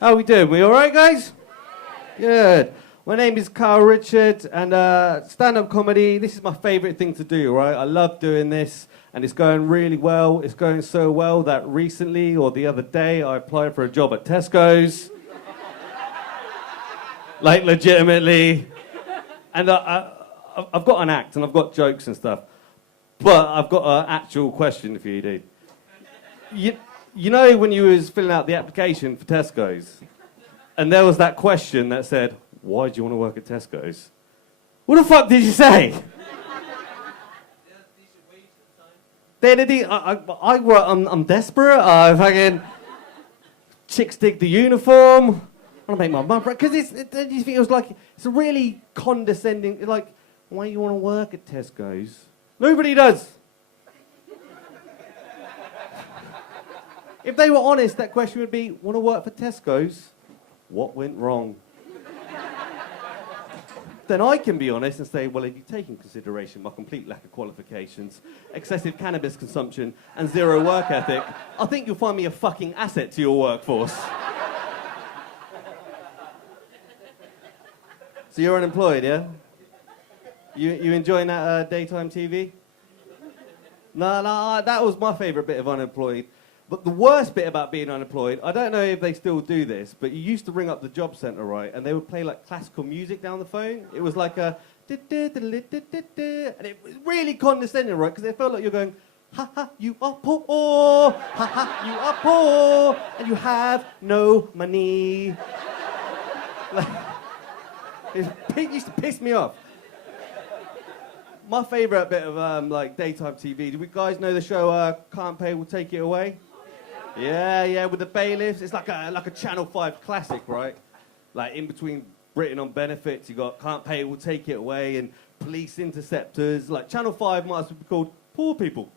How we doing? We all right, guys? Good. My name is Carl Richard, and stand-up comedy, this is my favourite thing to do, right? I love doing this, and it's going really well. It's going so well that recently, or the other day, I applied for a job at Tesco's. Like, legitimately. And I've got an act, and I've got jokes and stuff. But I've got an actual question for you, dude. You know when you was filling out the application for Tesco's, and there was that question that said, why do you want to work at Tesco's? What the fuck did you say? I'm desperate. Fucking chicks dig the uniform. I want to make my mum, because it was like, it's a really condescending, like, why do you want to work at Tesco's? Nobody does. If they were honest, that question would be, want to work for Tesco's? What went wrong? Then I can be honest and say, well, if you take in consideration my complete lack of qualifications, excessive cannabis consumption, and zero work ethic, I think you'll find me a fucking asset to your workforce. So you're unemployed, yeah? You enjoying that daytime TV? No, that was my favourite bit of unemployed. But the worst bit about being unemployed, I don't know if they still do this, but you used to ring up the job centre, right, and they would play like classical music down the phone. It was like a and it was really condescending, right, because it felt like you're going, ha ha, you are poor, ha ha, you are poor, and you have no money. It used to piss me off. My favourite bit of like daytime TV. Do you guys know the show Can't Pay Will Take It Away? Yeah, with the bailiffs. It's like a Channel 5 classic, right? Like in between Britain on benefits, you got Can't Pay Will Take It Away and Police Interceptors. Like Channel 5 might as well be called Poor People.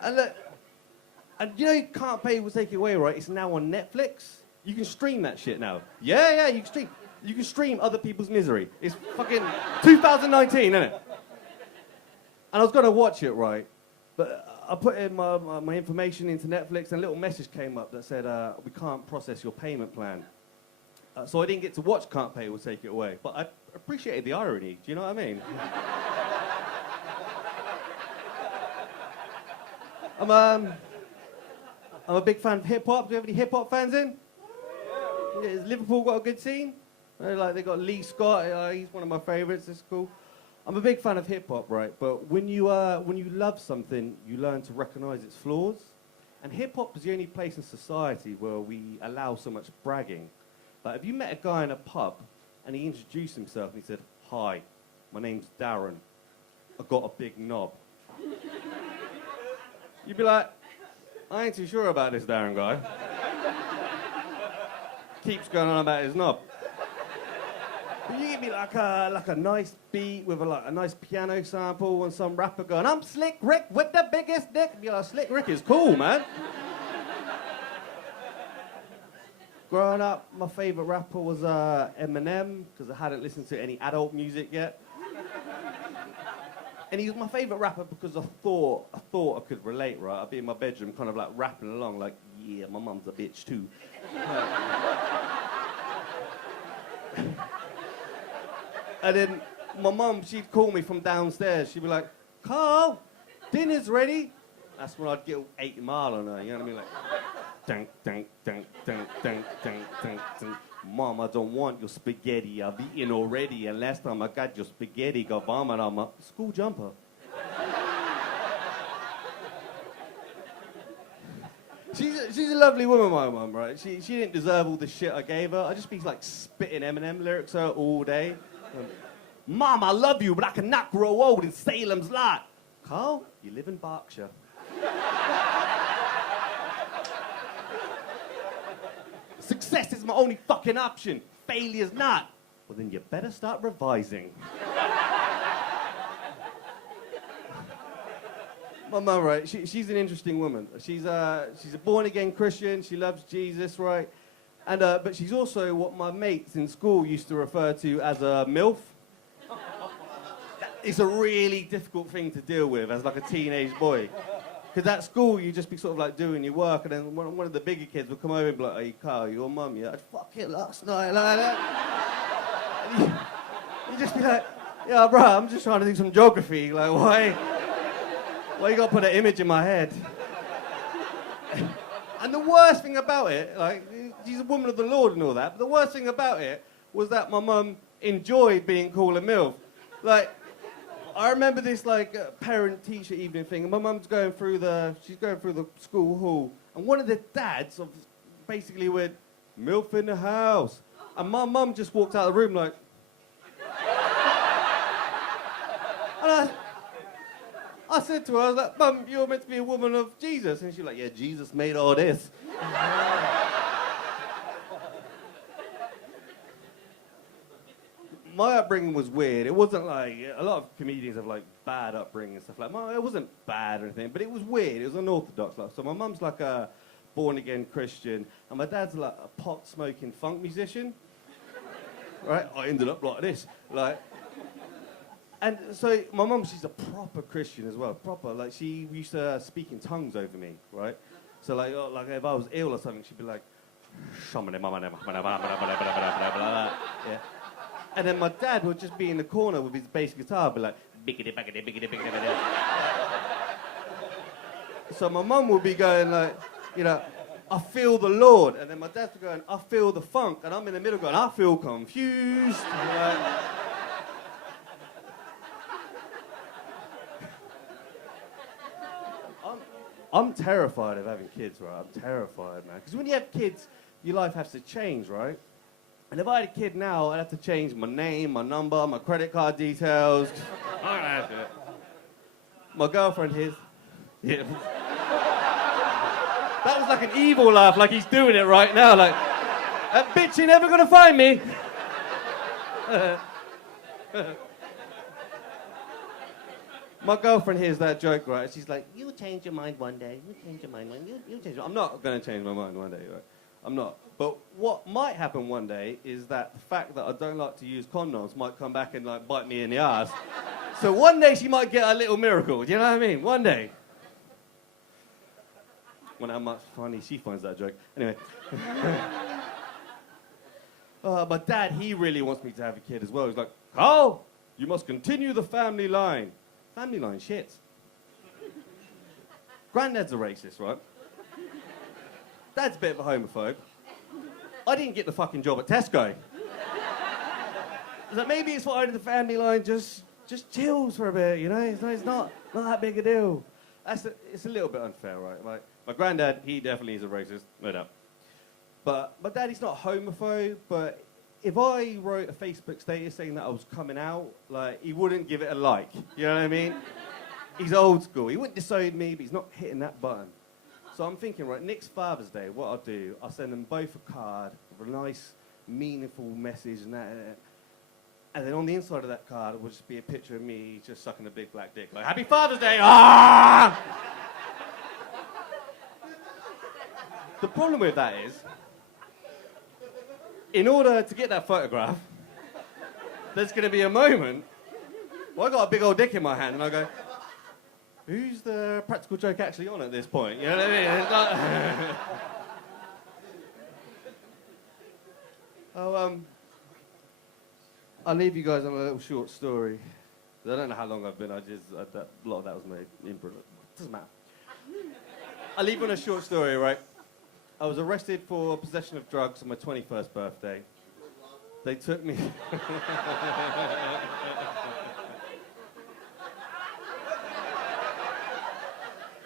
and you know Can't Pay Will Take It Away, right? It's now on Netflix. You can stream that shit now. Yeah, you can stream. You can stream other people's misery. It's fucking 2019, isn't it? And I was going to watch it, right? But I put in my information into Netflix, and a little message came up that said, we can't process your payment plan. So I didn't get to watch Can't Pay Will Take It Away. But I appreciated the irony. Do you know what I mean? I'm a big fan of hip-hop. Do you have any hip-hop fans in? Has Liverpool got a good scene? Like they got Lee Scott, he's one of my favourites, it's cool. I'm a big fan of hip-hop, right? But when you love something, you learn to recognise its flaws. And hip-hop is the only place in society where we allow so much bragging. Like, if you met a guy in a pub and he introduced himself and he said, hi, my name's Darren, I've got a big knob. You'd be like, I ain't too sure about this Darren guy. Keeps going on about his knob. But you give me like a nice beat with a nice piano sample and some rapper going, I'm Slick Rick with the biggest dick. You'd be like, Slick Rick is cool, man. Growing up, my favourite rapper was Eminem, because I hadn't listened to any adult music yet. And he was my favourite rapper because I thought I could relate, right? I'd be in my bedroom kind of like rapping along like, yeah, my mum's a bitch too. And then my mum, she'd call me from downstairs. She'd be like, Carl, dinner's ready. That's when I'd get 8 Mile on her, you know what I mean? Like, dang, dang, dang, dang, dang, dang, dang, dang. Mom, I don't want your spaghetti. I've eaten already. And last time I got your spaghetti, got vomit on my school jumper. She's a lovely woman, my mum, right? She didn't deserve all the shit I gave her. I just be like spitting Eminem lyrics at her all day. Mom, I love you, but I cannot grow old in Salem's Lot. Carl, you live in Berkshire. Success is my only fucking option. Failure's not. Well, then you better start revising. My mum, right, she's an interesting woman. She's a born-again Christian. She loves Jesus, right? And but she's also what my mates in school used to refer to as a MILF. It's a really difficult thing to deal with as like a teenage boy. Because at school, you just be sort of like doing your work, and then one of the bigger kids would come over and be like, hey, Carl, your mum, yeah, I fuck it last night, like that. And you just be like, yeah, bro, I'm just trying to do some geography. Like, why you got to put an image in my head? And the worst thing about it, like, she's a woman of the Lord and all that, but the worst thing about it was that my mum enjoyed being called a MILF. Like, I remember this, like, parent-teacher evening thing, and my mum's going through the school hall, and one of the dads basically went, MILF in the house. And my mum just walked out of the room like... And I said to her, I was like, Mum, you're meant to be a woman of Jesus. And she's like, yeah, Jesus made all this. My upbringing was weird. It wasn't like, a lot of comedians have like bad upbringing and stuff like that. It wasn't bad or anything, but it was weird. It was unorthodox. Like, so my mum's like a born-again Christian, and my dad's like a pot-smoking funk musician. Right? I ended up like this. Like, and so my mum, she's a proper Christian as well. Proper. Like, she used to speak in tongues over me, right? So like if I was ill or something, she'd be like, yeah. And then my dad would just be in the corner with his bass guitar, be like, biggity, biggity, biggity, biggity, biggity. So my mum would be going like, you know, I feel the Lord. And then my dad's going, I feel the funk. And I'm in the middle going, I feel confused. I'm terrified of having kids, right? I'm terrified, man. Because when you have kids, your life has to change, right? And if I had a kid now, I'd have to change my name, my number, my credit card details. I'm gonna have to do it. My girlfriend, yeah. That was like an evil laugh, like he's doing it right now, like, that bitch ain't never gonna find me. My girlfriend hears that joke, right? She's like, you'll change your mind one day. You'll change your mind one day. You'll change your... I'm not gonna change my mind one day, right? I'm not. But what might happen one day is that the fact that I don't like to use condoms might come back and like bite me in the ass. So one day she might get a little miracle. Do you know what I mean? One day. Wonder how much funny she finds that joke. Anyway. My dad, he really wants me to have a kid as well. He's like, Carl, you must continue the family line. Family line, shit. Granddad's a racist, right? Dad's a bit of a homophobe. I didn't get the fucking job at Tesco. So maybe it's fine if the family line just chills for a bit, you know? It's not that big a deal. It's a little bit unfair, right? Like, my granddad, he definitely is a racist, no doubt. But my daddy's not a homophobe, but if I wrote a Facebook status saying that I was coming out, like, he wouldn't give it a like. You know what I mean? He's old school. He wouldn't disown me, but he's not hitting that button. So I'm thinking, right, next Father's Day, what I'll do, I'll send them both a card with a nice, meaningful message and that. And then on the inside of that card will just be a picture of me just sucking a big black dick. Like, Happy Father's Day! Ah! The problem with that is, in order to get that photograph, there's going to be a moment where I got a big old dick in my hand and I go, who's the practical joke actually on at this point? You know what I mean? It's not... I'll leave you guys on a little short story. I don't know how long I've been. A lot of that was made in Britain. Doesn't matter. I'll leave you on a short story, right? I was arrested for possession of drugs on my 21st birthday. They took me...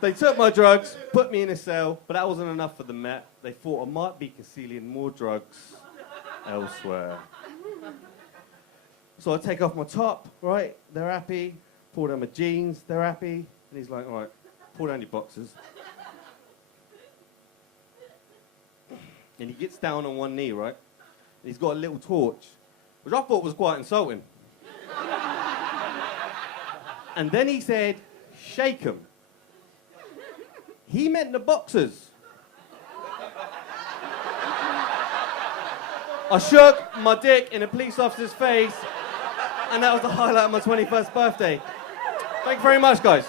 They took my drugs, put me in a cell, but that wasn't enough for the Met. They thought I might be concealing more drugs elsewhere. So I take off my top, right? They're happy. Pull down my jeans, they're happy. And he's like, all right, pull down your boxers. And he gets down on one knee, right? And he's got a little torch, which I thought was quite insulting. And then he said, shake 'em. He meant the boxers. I shook my dick in a police officer's face, and that was the highlight of my 21st birthday. Thank you very much, guys.